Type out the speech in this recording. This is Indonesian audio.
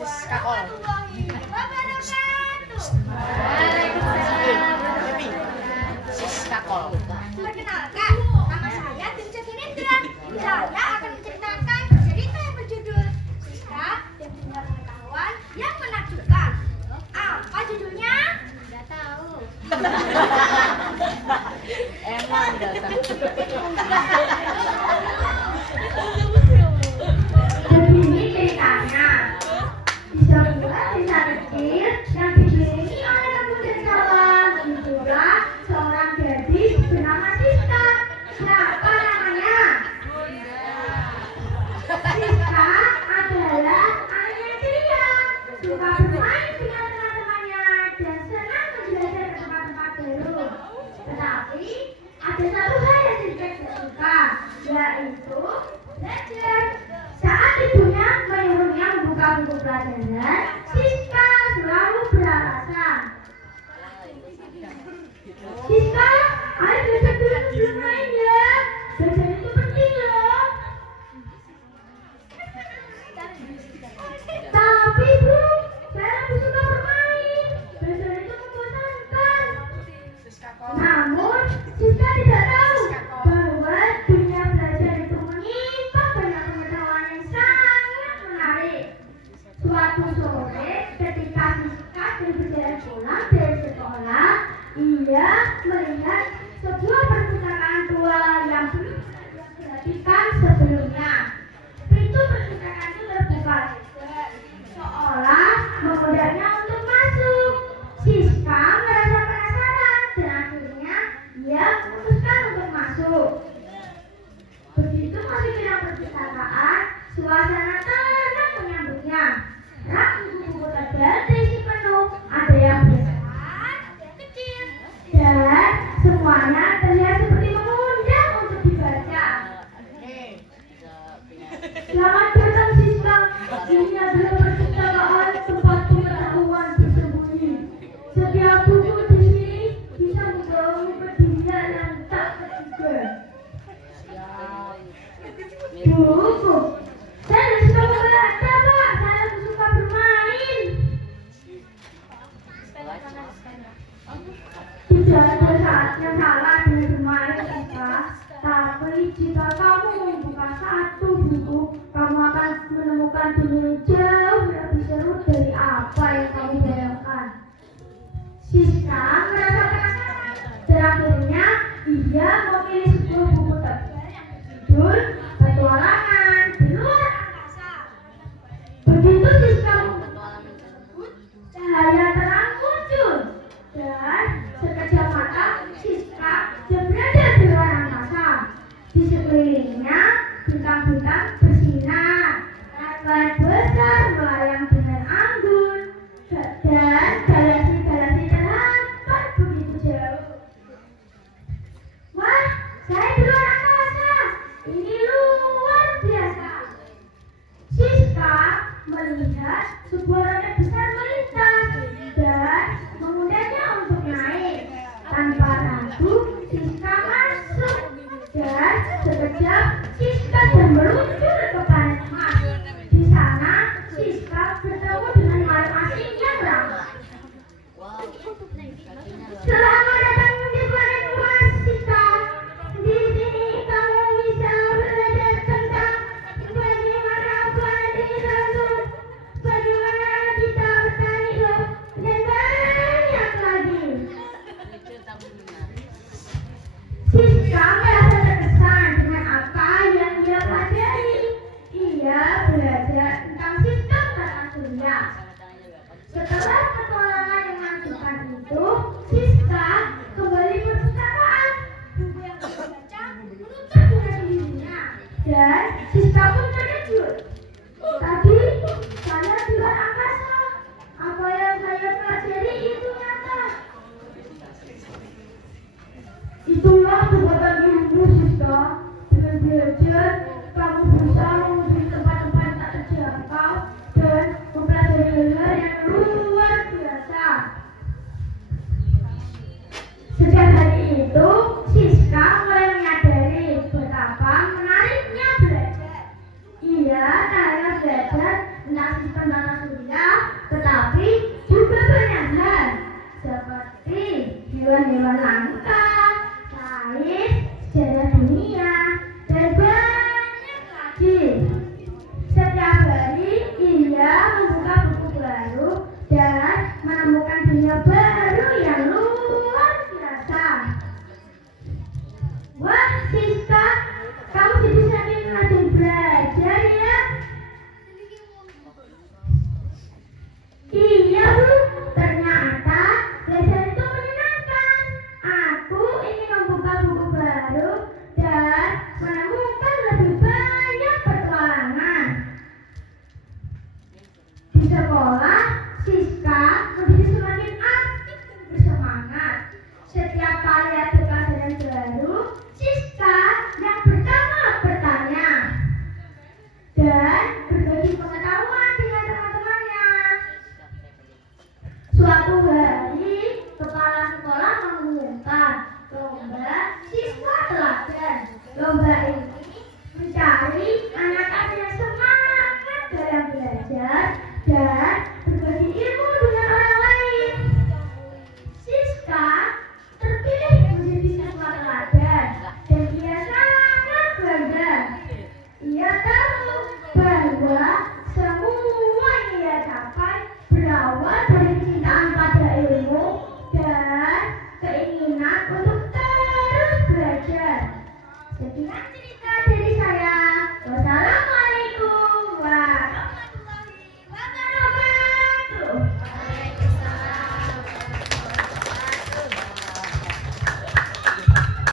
warahmatullahi wabarakatuh. Perkenalkan, nama saya Dinja Ginindra. Saya akan menceritakan cerita yang berjudul Siska dan Dunia Pengetahuan yang Menakjubkan. Apa judulnya? Tidak tahu. Emang nggak tahu. Begini ceritanya. Di sebuah desa kecil yang dikelilingi oleh kebun sawah, hiduplah seorang gadis bernama Siska. Siapa namanya? Siska adalah anak yang ceria, suka bermain dengan teman-temannya dan senang menjelajah ke tempat-tempat baru. Tetapi ada satu hal yang Siska tidak suka, yaitu belajar. Saat ibunya menyuruhnya membuka buku pelajaran, Siska selalu beralasan, Siska, ayo belajar dulu sebelum main ya. Belajar itu penting loh. Tapi Bu, saya lebih suka bermain. Belajar itu membosankan. Namun, Siska tidak tahu bahwa dunia belajar itu menyimpan banyak pengetahuan yang sangat menarik. Suatu sore, ketika Siska berjalan pulang dari sekolah, ia melihat sebuah perpustakaan tua yang belum pernah diperhatikan sebelumnya. Pintu perpustakaan itu terbuka lebar, seolah menggodanya untuk masuk. Siska merasa penasaran dan akhirnya ia memutuskan untuk masuk. Begitu masuk ke dalam perpustakaan, suasana tenang menyambutnya. Rak buku-buku tebal terisi penuh, ada yang besar, ada yang kecil, dan semuanya terlihat seperti mengundang untuk dibaca. Selamat datang Siska, ini adalah perpustakaan tempat pengetahuan bersembunyi. Setiap buku di sini bisa membawamu ke dunia yang tak terduga. Buku, saya tidak suka membaca Pak, saya lebih suka bermain. Tidak ada saat yang salah dengan bermain Siska, tapi jika kamu membuka satu buku, kamu akan menemukan dunia yang jauh lebih seru dari apa yang kamu bayangkan. Siska merasa penasaran dan akhirnya ia memilih sebuah buku tebal yang berjudul Petualangan di Luar Angkasa. Begitu Siska membuka buku tersebut, cahaya terang muncul dan sekejap mata Siska sudah berada di luar angkasa. Di sekelilingnya bintang-bintang bersinar, langit besar melayang dengan anggun, dan galaksi-galaksi terhambat begitu jauh. Wah, saya di luar angkasa. Ini luar biasa. Siska melihat sebuah roket besar melintas dan mengundangnya untuk naik. Tanpa ragu, Siska masuk dan sekejap Siska dan meluncur ke planet Mars. Di sana, Siska bertemu dengan makhluk asing yang ramah. Selamat datang di planet Mars, Siska. Di sini kamu bisa belajar tentang bagaimana planet ini terbentuk, bagaimana kita bertahan hidup, dan banyak lagi. Siska merasa terkesan dengan apa yang dia pelajari. Ia belajar tentang sistem tata surya. Setelah petualangan yang menakjubkan itu, Siska kembali ke perpustakaan. Buku yang dia baca menutup dengan dirinya, dan Siska pun terkejut. Tadi saya di luar angkasa. Apa yang saya pelajari itu nyata. Itulah kekuatan ilmu Siska. Dengan belajar, kamu bisa mengunjungi tempat-tempat yang tak terjangkau dan mempelajari hal-hal yang luar tetapi juga banyak hal seperti hewan-hewan langka, sains, sejarah dunia, dan banyak lagi. Setiap hari ia membuka buku baru dan menemukan dunia baru yang luar biasa. Wah, Siska, kamu jadi semakin rajin belajar ya? Iya, Bu. Ternyata belajar itu menyenangkan. Aku ingin membuka buku baru dan menemukan lebih banyak petualangan. Di sekolah, Siska menjadi semakin aktif dan bersemangat. Setiap kali ada pelajaran baru, Siska yang pertama bertanya dan berbagi pengetahuan dengan teman-temannya. Suatu hari, kepala sekolah mengumumkan lomba siswa teladan. Lomba ini mencari anak-anak yang semangat dalam belajar dan berbagi ilmu dengan orang lain. Siska terpilih menjadi siswa teladan dan ia sangat bangga. Ia tahu bahwa semua yang ia capai berawal dari kecintaan pada ilmu dan keinginan untuk terus belajar. Sekian cerita